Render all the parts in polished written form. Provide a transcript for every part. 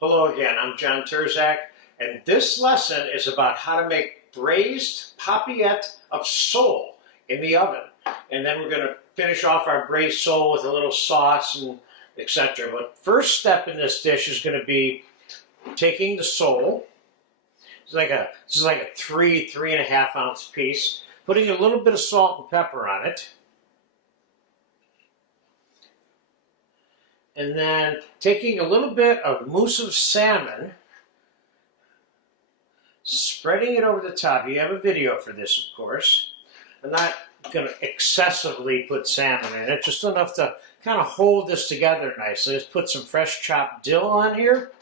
Hello again, I'm John Terzak, and this lesson is about how to make braised papillette of sole in the oven. And then we're going to finish off our braised sole with a little sauce and etc. But first step in this dish is going to be taking the sole. This is like a 3.5 ounce piece. Putting a little bit of salt and pepper on it. And then taking a little bit of mousse of salmon, spreading it over the top. You have a video for this, of course. I'm not going to excessively put salmon in it, just enough to kind of hold this together nicely. Let's put some fresh chopped dill on here.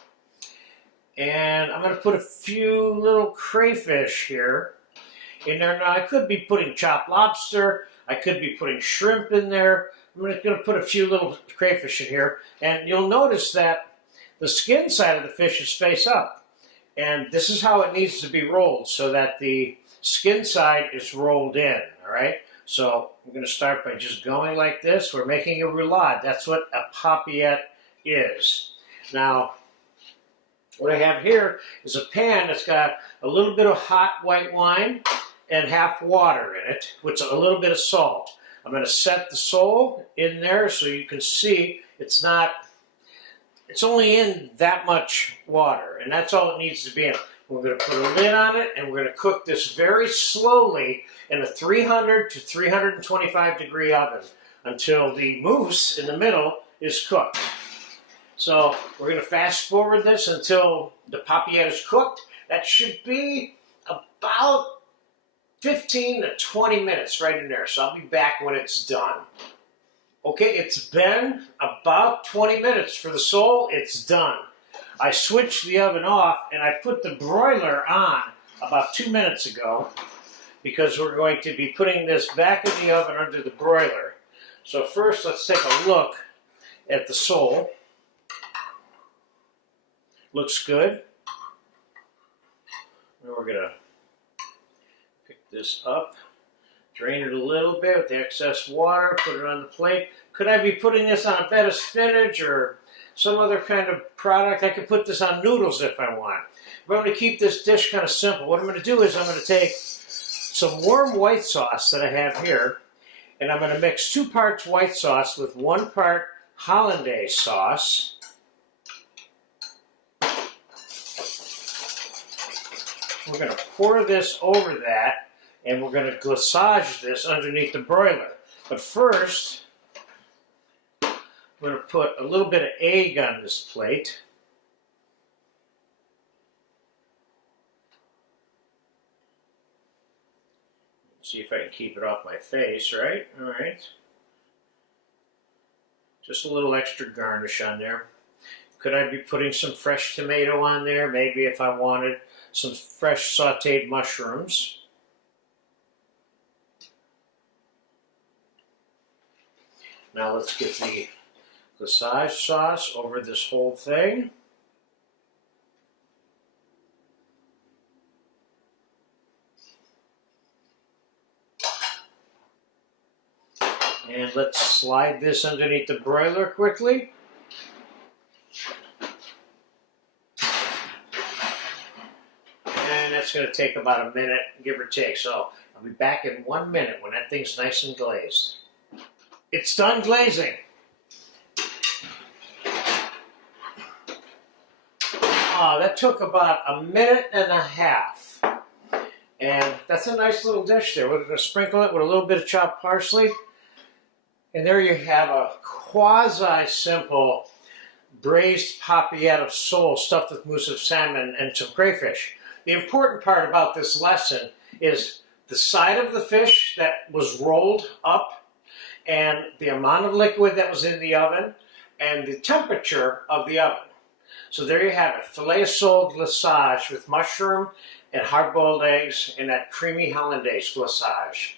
And I'm going to put a few little crayfish here in there. Now, I could be putting chopped lobster. I could be putting shrimp in there. I'm going to put a few little crayfish in here, and you'll notice that the skin side of the fish is face up. And this is how it needs to be rolled, so that the skin side is rolled in, all right? So I'm going to start by just going like this. We're making a roulade. That's what a papillette is. Now, what I have here is a pan that's got a little bit of hot white wine and half water in it, with a little bit of salt. I'm going to set the sole in there so you can see it's only in that much water, and that's all it needs to be in. We're going to put a lid on it, and we're going to cook this very slowly in a 300 to 325 degree oven until the mousse in the middle is cooked. So we're going to fast forward this until the papillette is cooked. That should be about 15 to 20 minutes right in there. So I'll be back when it's done. Okay, it's been about 20 minutes for the sole. It's done. I switched the oven off and I put the broiler on about 2 minutes ago because we're going to be putting this back in the oven under the broiler. So first, let's take a look at the sole. Looks good. And we're going to pick this up, drain it a little bit with the excess water, put it on the plate. Could I be putting this on a bed of spinach or some other kind of product? I could put this on noodles if I want. But I'm going to keep this dish kind of simple. What I'm going to do is I'm going to take some warm white sauce that I have here, and I'm going to mix 2 parts white sauce with 1 part hollandaise sauce. We're going to pour this over that, and we're going to glaçage this underneath the broiler. But first, we're going to put a little bit of egg on this plate. See if I can keep it off my face, right? All right. Just a little extra garnish on there. Could I be putting some fresh tomato on there? Maybe if I wanted some fresh sauteed mushrooms. Now let's get the glaçage sauce over this whole thing. And let's slide this underneath the broiler quickly. And that's going to take about a minute, give or take. So I'll be back in 1 minute when that thing's nice and glazed. It's done glazing. That took about a minute and a half. And that's a nice little dish there. We're going to sprinkle it with a little bit of chopped parsley. And there you have a quasi-simple braised papillette of sole stuffed with mousse of salmon and some crayfish. The important part about this lesson is the side of the fish that was rolled up and the amount of liquid that was in the oven and the temperature of the oven. So there you have it, fillet of sole glaçage with mushroom and hard-boiled eggs and that creamy hollandaise glaçage.